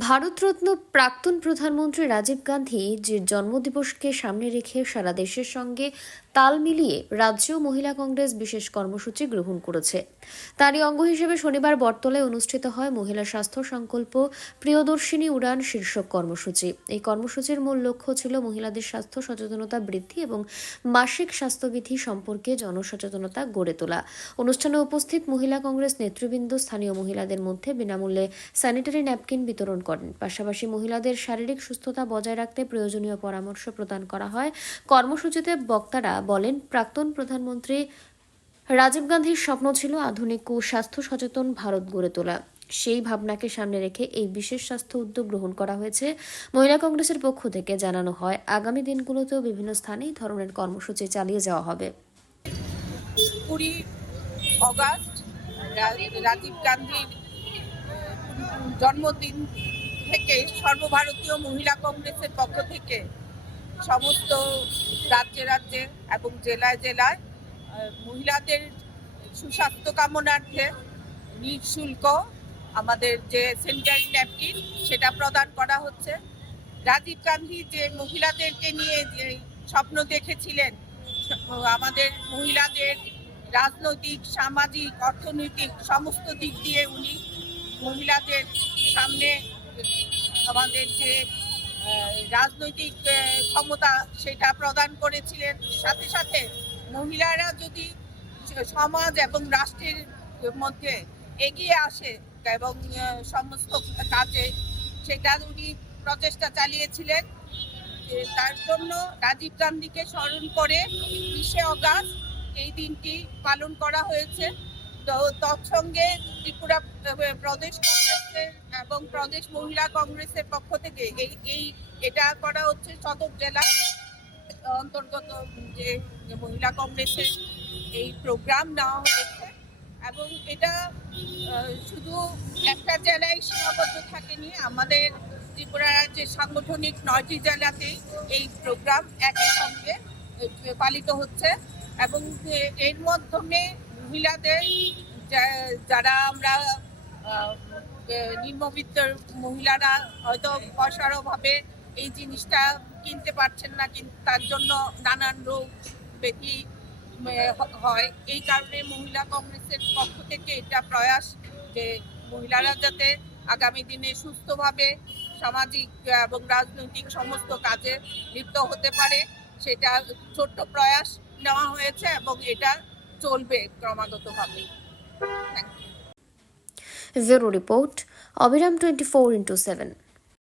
ভারতরত্ন প্রাক্তন প্রধানমন্ত্রী রাজীব গান্ধীর জন্মদিবসকে সামনে রেখে সারা দেশের সঙ্গে তাল মিলিয়ে রাজ্য মহিলা কংগ্রেস বিশেষ কর্মসূচি গ্রহণ করেছে। তারই অঙ্গ হিসেবে শনিবার বটতলায় অনুষ্ঠিত হয় মহিলা স্বাস্থ্য সংকল্প প্রিয়দর্শিনী উড়ান শীর্ষক কর্মসূচি। এই কর্মসূচির মূল লক্ষ্য ছিল মহিলাদের স্বাস্থ্য সচেতনতা বৃদ্ধি এবং মাসিক স্বাস্থ্যবিধি সম্পর্কে জনসচেতনতা গড়ে তোলা। অনুষ্ঠানে উপস্থিত মহিলা কংগ্রেস নেতৃবৃন্দ স্থানীয় মহিলাদের মধ্যে বিনামূল্যে স্যানিটারি ন্যাপকিন বিতরণ করেন। পাশাপাশি মহিলাদের শারীরিক সুস্থতা বজায় রাখতে প্রয়োজনীয় পরামর্শ প্রদান করা হয়। কর্মসূচিতে বক্তারা বলেন, প্রাক্তন প্রধানমন্ত্রী রাজীব গান্ধীর স্বপ্ন ছিল আধুনিক ও স্বাস্থ্য সচেতন ভারত গড়ে তোলা। সেই ভাবনাকে সামনে রেখে এই বিশেষ স্বাস্থ্য উদ্যোগ গ্রহণ করা হয়েছে। মহিলা কংগ্রেসের পক্ষ থেকে জানানো হয়, আগামী দিনগুলোতেও বিভিন্ন স্থানে এই ধরনের কর্মসূচি চালিয়ে যাওয়া হবে। 20 অগাস্ট রাজীব গান্ধীর জন্মদিন থেকে সর্বভারতীয় মহিলা কংগ্রেসের পক্ষ থেকে সমস্ত রাজ্যে রাজ্যে এবং জেলায় জেলায় মহিলাদের সুস্বাস্থ্য কামনার্থে নিঃশুল্ক আমাদের যে স্যানিটারি ন্যাপকিন সেটা প্রদান করা হচ্ছে। রাজীব গান্ধী যে মহিলাদেরকে নিয়ে যে স্বপ্ন দেখেছিলেন, আমাদের মহিলাদের রাজনৈতিক, সামাজিক, অর্থনৈতিক সমস্ত দিক দিয়ে উনি মহিলাদের সামনে আমাদের যে রাজনৈতিক ক্ষমতা সেটা প্রদান করেছিলেন। সাথে সাথে মহিলারা যদি সমাজ এবং রাষ্ট্রের মধ্যে এগিয়ে আসে এবং সমস্ত কাজে সেটা উনি প্রচেষ্টা চালিয়েছিলেন। তার জন্য রাজীব গান্ধীকে স্মরণ করে 20 অগাস্ট এই দিনটি পালন করা হয়েছে। তো তৎসঙ্গে ত্রিপুরা প্রদেশ কংগ্রেসের এবং প্রদেশ মহিলা কংগ্রেসের পক্ষ থেকে এটা করা হচ্ছে সদর জেলা অন্তর্গত যে মহিলা কংগ্রেসের এই প্রোগ্রাম নেওয়া হয়েছে এবং এটা শুধু একটা জেলায় সীমাবদ্ধ থাকেনি। আমাদের ত্রিপুরা রাজ্যের সাংগঠনিক 9টি জেলাতেই এই প্রোগ্রাম একই সঙ্গে পালিত হচ্ছে এবং এর মাধ্যমে মহিলাদের যারা আমরা নিম্নবিত্ত মহিলারা হয়তো পয়সার অভাবে এই জিনিসটা কিনতে পারছেন না, কিন্তু তার জন্য নানান রোগ ব্যাধি হয়। এই কারণে মহিলা কংগ্রেসের পক্ষ থেকে এটা প্রয়াস যে মহিলারা যাতে আগামী দিনে সুস্থভাবে সামাজিক এবং রাজনৈতিক সমস্ত কাজে লিপ্ত হতে পারে, সেটা ছোট্ট প্রয়াস নেওয়া হয়েছে এবং এটা চলবে ক্রমাগতভাবে। ব্যুরো রিপোর্ট, অবিরাম 24x7।